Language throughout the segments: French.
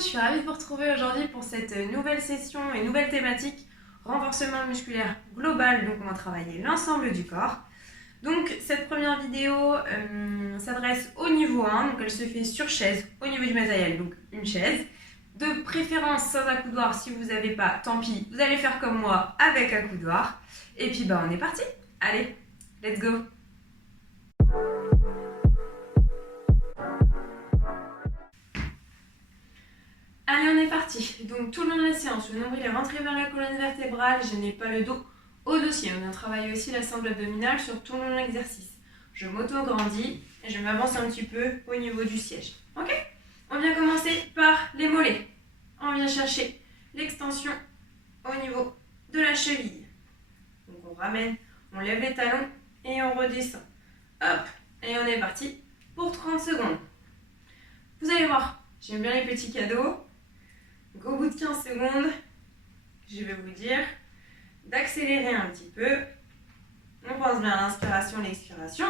je suis ravie de vous retrouver aujourd'hui pour cette nouvelle session et nouvelle thématique renforcement musculaire global. Donc on va travailler l'ensemble du corps. Donc cette première vidéo s'adresse au niveau 1, donc elle se fait sur chaise au niveau du matériel, donc une chaise. De préférence sans accoudoir, si vous n'avez pas, tant pis, vous allez faire comme moi avec accoudoir. Et puis on est parti. Allez, let's go. Allez, on est parti. Donc tout le long de la séance, le nombril est rentré vers la colonne vertébrale, je n'ai pas le dos au dossier. On a travaillé aussi la sangle abdominale sur tout le long de l'exercice. Je m'auto-grandis et je m'avance un petit peu au niveau du siège. Ok? On vient commencer par les mollets. On vient chercher l'extension au niveau de la cheville. Donc on ramène, on lève les talons et on redescend. Hop, et on est parti pour 30 secondes. Vous allez voir, j'aime bien les petits cadeaux. Donc au bout de 15 secondes, je vais vous dire d'accélérer un petit peu. On pense bien à l'inspiration et l'expiration.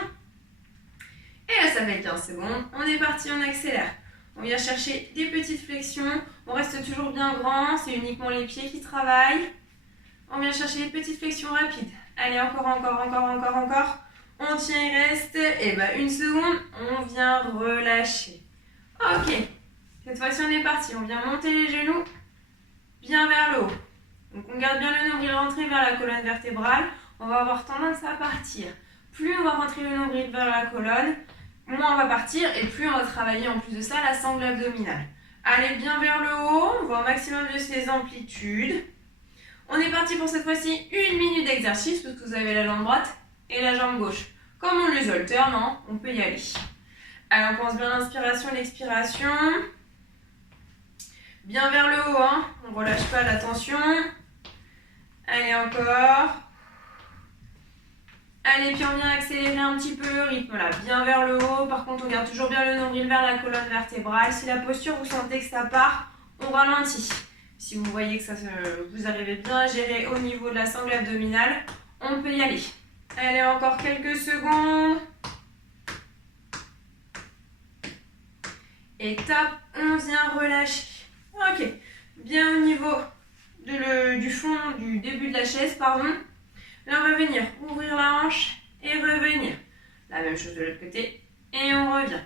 Et là, ça fait 15 secondes. On est parti, on accélère. On vient chercher des petites flexions. On reste toujours bien grand. C'est uniquement les pieds qui travaillent. On vient chercher des petites flexions rapides. Allez, encore. On tient, il reste une seconde. On vient relâcher. Ok. Cette fois-ci, on est parti. On vient monter les genoux bien vers le haut. Donc, on garde bien le nombril rentré vers la colonne vertébrale. On va avoir tendance à partir. Plus on va rentrer le nombril vers la colonne, moins on va partir et plus on va travailler en plus de ça la sangle abdominale. Allez bien vers le haut. On voit au maximum de ces amplitudes. On est parti pour cette fois-ci 1 minute d'exercice parce que vous avez la jambe droite et la jambe gauche. Comme on les alterne, on peut y aller. Alors, on pense bien l'inspiration et l'expiration. Bien vers le haut, on ne relâche pas la tension. Allez, encore. Allez, puis on vient accélérer un petit peu le rythme là, bien vers le haut. Par contre, on garde toujours bien le nombril vers la colonne vertébrale. Si la posture, vous sentez que ça part, on ralentit. Si vous voyez que vous arrivez bien à gérer au niveau de la sangle abdominale, on peut y aller. Allez, encore quelques secondes. Et top, on vient relâcher. Ok, bien au niveau du fond, du début de la chaise, pardon. Là, on va venir ouvrir la hanche et revenir. La même chose de l'autre côté et on revient.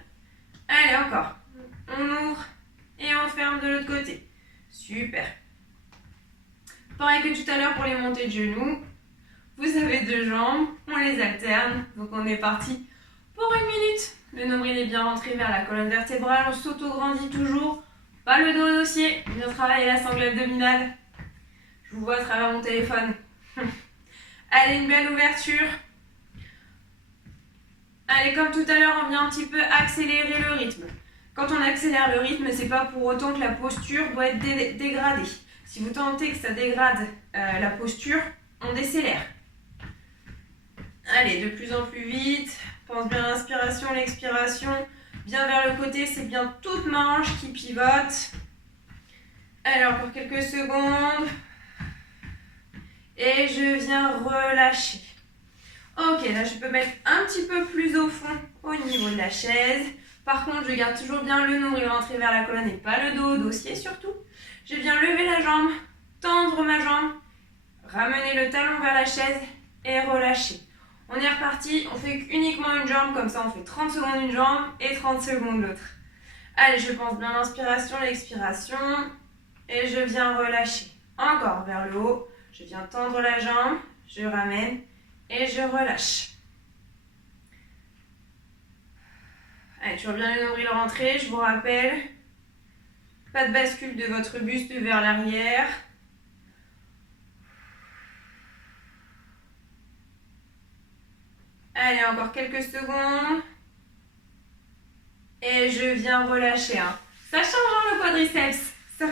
Allez, encore. On ouvre et on ferme de l'autre côté. Super. Pareil que tout à l'heure pour les montées de genoux. Vous avez 2 jambes, on les alterne. Donc, on est parti pour 1 minute. Le nombril est bien rentré vers la colonne vertébrale. On s'auto-grandit toujours. Pas le dos au dossier. Bien travailler la sangle abdominale. Je vous vois à travers mon téléphone. Allez, une belle ouverture. Allez, comme tout à l'heure, on vient un petit peu accélérer le rythme. Quand on accélère le rythme, c'est pas pour autant que la posture doit être dégradée. Si vous tentez que ça dégrade la posture, on décélère. Allez, de plus en plus vite. Pense bien à l'inspiration, l'expiration. Bien vers le côté, c'est bien toute ma hanche qui pivote. Allez, encore quelques secondes. Et je viens relâcher. Ok, là je peux mettre un petit peu plus au fond au niveau de la chaise. Par contre, je garde toujours bien le nombril rentré vers la colonne et pas le dos au dossier surtout. Je viens lever la jambe, tendre ma jambe, ramener le talon vers la chaise et relâcher. On est reparti, on fait uniquement une jambe, comme ça on fait 30 secondes une jambe et 30 secondes l'autre. Allez, je pense bien l'inspiration, l'expiration et je viens relâcher. Encore vers le haut. Je viens tendre la jambe, je ramène et je relâche. Allez, toujours bien le nombril rentré, je vous rappelle. Pas de bascule de votre buste vers l'arrière. Allez, encore quelques secondes. Et je viens relâcher. Ça charge le quadriceps. Ça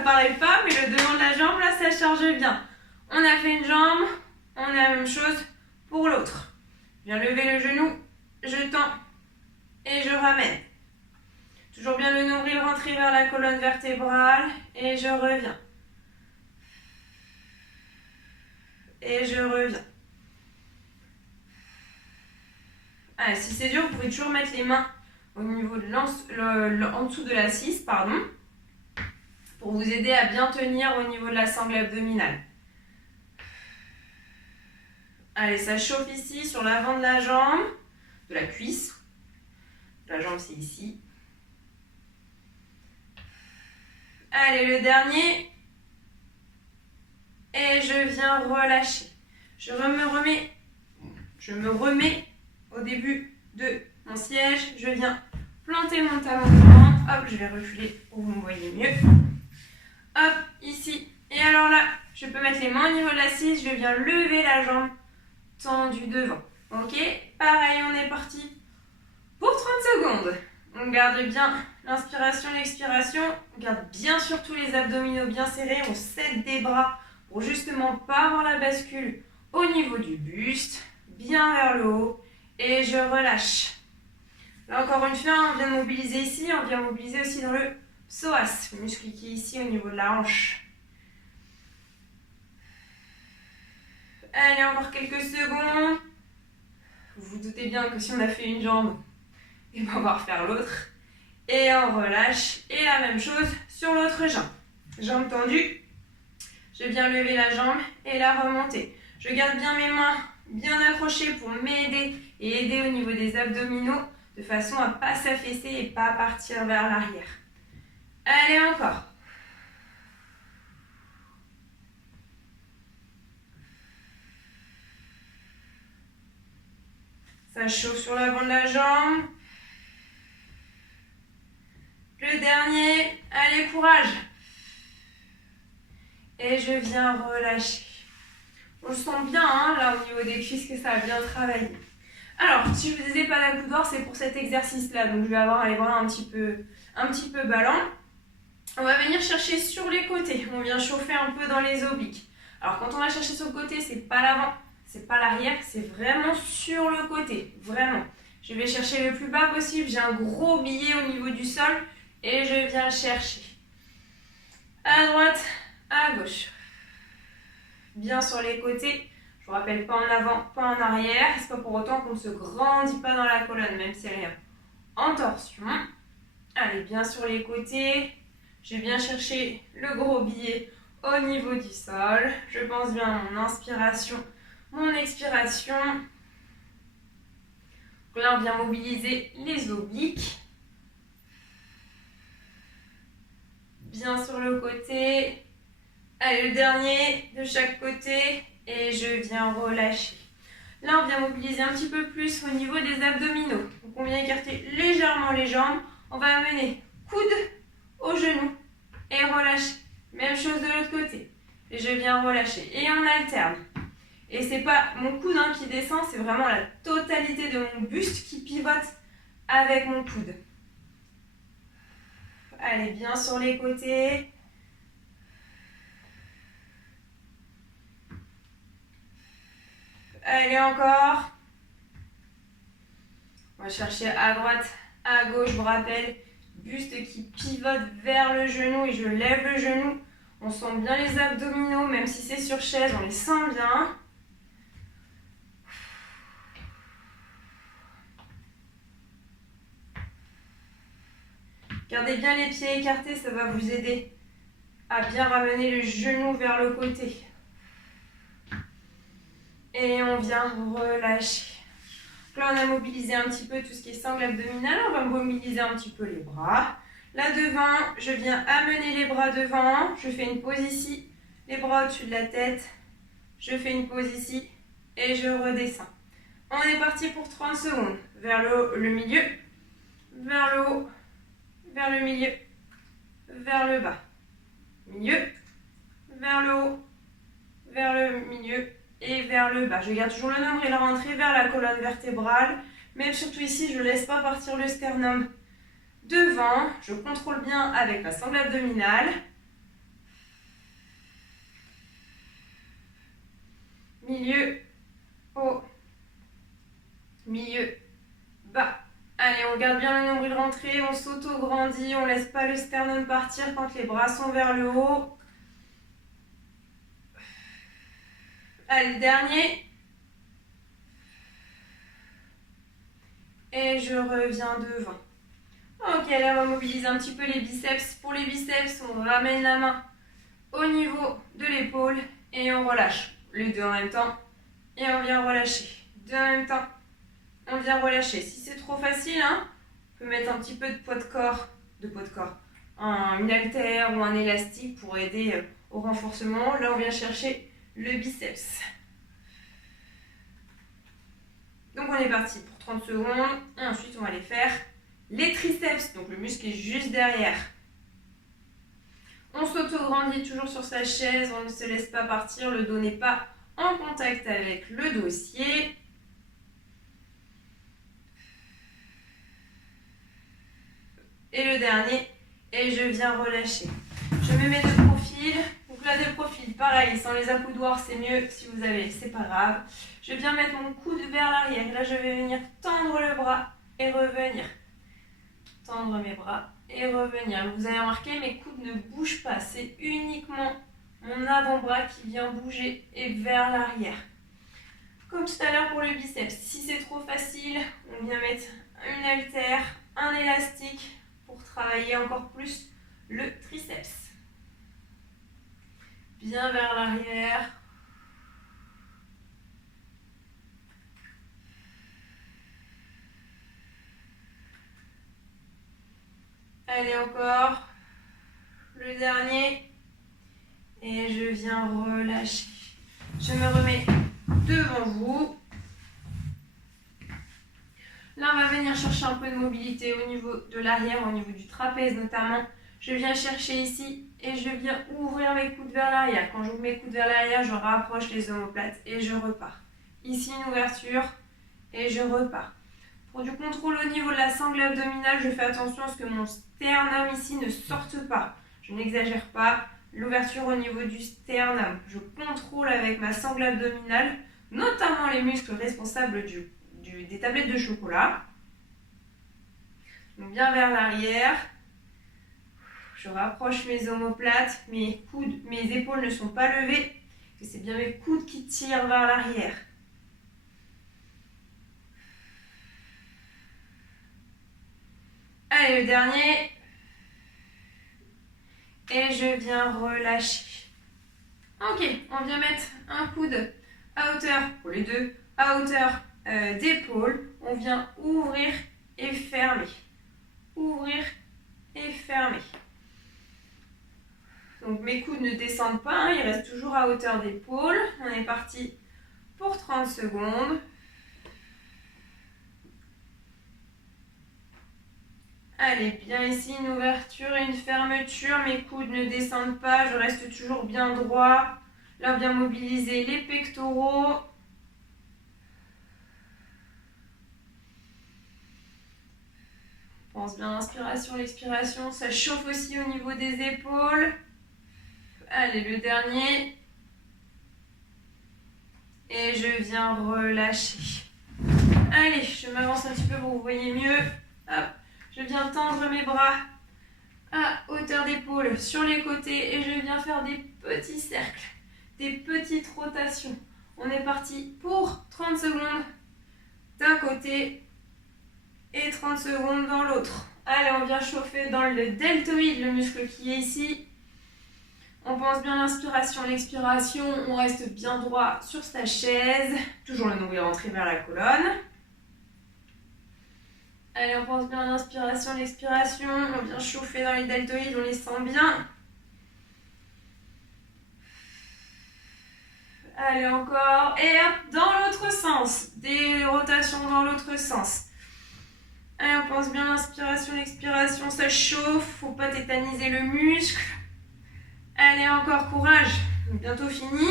paraît pas, mais le devant de la jambe, là, ça charge bien. On a fait une jambe, on a la même chose pour l'autre. Je viens lever le genou, je tends et je ramène. Toujours bien le nombril rentré vers la colonne vertébrale et je reviens. Et je reviens. Allez, si c'est dur, vous pouvez toujours mettre les mains au niveau de en dessous de l'assise, pardon. pour vous aider à bien tenir au niveau de la sangle abdominale. Allez, ça chauffe ici sur l'avant de la jambe, de la cuisse. La jambe, c'est ici. Allez, le dernier. Et je viens relâcher. Je me remets au début de mon siège. Je viens planter mon talon devant. Hop, je vais reculer pour que vous me voyez mieux. Hop, ici. Et alors là, je peux mettre les mains au niveau de l'assise. Je viens lever la jambe tendue devant. Ok, pareil, on est parti pour 30 secondes. On garde bien l'inspiration, l'expiration. On garde bien surtout les abdominaux bien serrés. On cède des bras pour justement pas avoir la bascule au niveau du buste. Bien vers le haut. Et je relâche. Là encore une fois, on vient mobiliser ici. On vient mobiliser aussi dans le psoas, le muscle qui est ici au niveau de la hanche. Allez, encore quelques secondes. Vous vous doutez bien que si on a fait une jambe, et ben on va refaire l'autre. Et on relâche. Et la même chose sur l'autre jambe. Jambe tendue. Je viens lever la jambe et la remonter. Je garde bien mes mains bien accrochées pour m'aider et aider au niveau des abdominaux de façon à ne pas s'affaisser et pas partir vers l'arrière. Allez, encore. Ça chauffe sur l'avant de la jambe. Le dernier, allez, courage. Et je viens relâcher. On sent bien, hein, là, au niveau des cuisses, que ça a bien travaillé. Alors, si je vous disais pas d'accoudoir, c'est pour cet exercice-là. Donc, je vais avoir les bras un petit peu ballants. On va venir chercher sur les côtés. On vient chauffer un peu dans les obliques. Alors, quand on va chercher sur le côté, c'est pas l'avant, c'est pas l'arrière, c'est vraiment sur le côté. Vraiment. Je vais chercher le plus bas possible. J'ai un gros billet au niveau du sol et je viens le chercher. À droite, à gauche. Bien sur les côtés. Je vous rappelle, pas en avant, pas en arrière. C'est pas pour autant qu'on ne se grandit pas dans la colonne, même si elle est en torsion. Allez, bien sur les côtés. Je vais bien chercher le gros billet au niveau du sol. Je pense bien à mon inspiration, mon expiration. Donc là, on vient mobiliser les obliques. Bien sur le côté. Allez, le dernier de chaque côté. Et je viens relâcher. Là, on vient mobiliser un petit peu plus au niveau des abdominaux. Donc, on vient écarter légèrement les jambes. On va amener coude au genou et relâcher. Même chose de l'autre côté. Et je viens relâcher. Et on alterne. Et c'est pas mon coude qui descend, c'est vraiment la totalité de mon buste qui pivote avec mon coude. Allez, bien sur les côtés. Allez, encore. On va chercher à droite, à gauche, je vous rappelle. Buste qui pivote vers le genou et je lève le genou. On sent bien les abdominaux, même si c'est sur chaise, on les sent bien. Gardez bien les pieds écartés, ça va vous aider à bien ramener le genou vers le côté. Et on vient relâcher. Donc là, on a mobilisé un petit peu tout ce qui est sangle abdominale. On va mobiliser un petit peu les bras. Là devant, je viens amener les bras devant. Je fais une pause ici, les bras au-dessus de la tête. Je fais une pause ici et je redescends. On est parti pour 30 secondes. Vers le haut, le milieu. Vers le haut, vers le milieu. Vers le bas. Milieu. Vers le haut, vers le milieu. Et vers le bas. Je garde toujours le nombril rentré vers la colonne vertébrale. Même surtout ici, je ne laisse pas partir le sternum devant. Je contrôle bien avec ma sangle abdominale. Milieu, haut, milieu, bas. Allez, on garde bien le nombril rentré, on s'auto-grandit, on ne laisse pas le sternum partir quand les bras sont vers le haut. Allez, le dernier. Et je reviens devant. Ok, là on va mobiliser un petit peu les biceps. Pour les biceps, on ramène la main au niveau de l'épaule et on relâche. Les deux en même temps et on vient relâcher. Deux en même temps, on vient relâcher. Si c'est trop facile, hein, on peut mettre un petit peu de poids de corps, une haltère ou un élastique pour aider au renforcement. Là on vient chercher le biceps. Donc on est parti pour 30 secondes et ensuite on va aller faire les triceps, donc le muscle est juste derrière. On s'auto-grandit toujours sur sa chaise, on ne se laisse pas partir, le dos n'est pas en contact avec le dossier. Et le dernier, et je viens relâcher. Je me mets de profil, donc là de profil, pareil, sans les accoudoirs c'est mieux, si vous avez, c'est pas grave. Je viens mettre mon coude vers l'arrière, là je vais venir tendre le bras et revenir. Tendre mes bras et revenir. Vous avez remarqué, mes coudes ne bougent pas, c'est uniquement mon avant-bras qui vient bouger et vers l'arrière. Comme tout à l'heure pour le biceps, si c'est trop facile, on vient mettre une haltère, un élastique pour travailler encore plus le triceps. Bien vers l'arrière. Allez encore. Le dernier. Et je viens relâcher. Je me remets devant vous. Là, on va venir chercher un peu de mobilité au niveau de l'arrière, au niveau du trapèze notamment. Je viens chercher ici et je viens ouvrir mes coudes vers l'arrière. Quand j'ouvre mes coudes vers l'arrière, je rapproche les omoplates et je repars. Ici, une ouverture et je repars. Pour du contrôle au niveau de la sangle abdominale, je fais attention à ce que mon sternum ici ne sorte pas. Je n'exagère pas. L'ouverture au niveau du sternum. Je contrôle avec ma sangle abdominale, notamment les muscles responsables des tablettes de chocolat. Donc bien vers l'arrière. Je rapproche mes omoplates, mes coudes, mes épaules ne sont pas levées. C'est bien mes coudes qui tirent vers l'arrière. Allez, le dernier. Et je viens relâcher. Ok, on vient mettre un coude à hauteur, pour les deux, à hauteur d'épaule. On vient ouvrir et fermer. Ouvrir et fermer. Donc mes coudes ne descendent pas, hein, ils restent toujours à hauteur d'épaule. On est parti pour 30 secondes. Allez, bien ici, une ouverture et une fermeture. Mes coudes ne descendent pas, je reste toujours bien droit. Là, on vient mobiliser les pectoraux. On pense bien l'inspiration, l'expiration. Ça chauffe aussi au niveau des épaules. Allez, le dernier. Et je viens relâcher. Allez, je m'avance un petit peu pour que vous voyez mieux. Hop. Je viens tendre mes bras à hauteur d'épaule sur les côtés et je viens faire des petits cercles, des petites rotations. On est parti pour 30 secondes d'un côté et 30 secondes dans l'autre. Allez, on vient chauffer dans le deltoïde, le muscle qui est ici. On pense bien l'inspiration, l'expiration. On reste bien droit sur sa chaise. Toujours le nombril rentré vers la colonne. Allez, on pense bien à l'inspiration, l'expiration. On vient chauffer dans les deltoïdes, on les sent bien. Allez, encore. Et hop, dans l'autre sens. Des rotations dans l'autre sens. Allez, on pense bien à l'inspiration, l'expiration. Ça chauffe, faut pas tétaniser le muscle. Allez, encore, courage. Bientôt fini.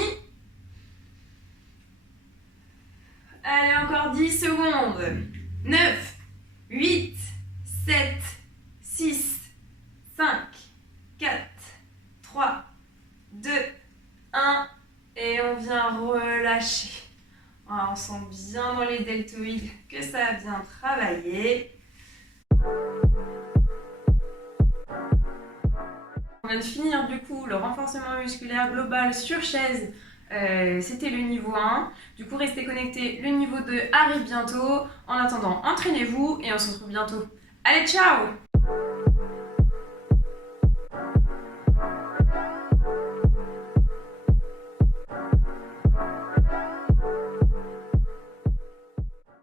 Allez, encore 10 secondes. 9. 8, 7, 6, 5, 4, 3, 2, 1 et on vient relâcher. Voilà, on sent bien dans les deltoïdes que ça a bien travaillé. On vient de finir du coup le renforcement musculaire global sur chaise. C'était le niveau 1. Du coup, restez connectés. Le niveau 2 arrive bientôt. En attendant, entraînez-vous et on se retrouve bientôt. Allez, ciao!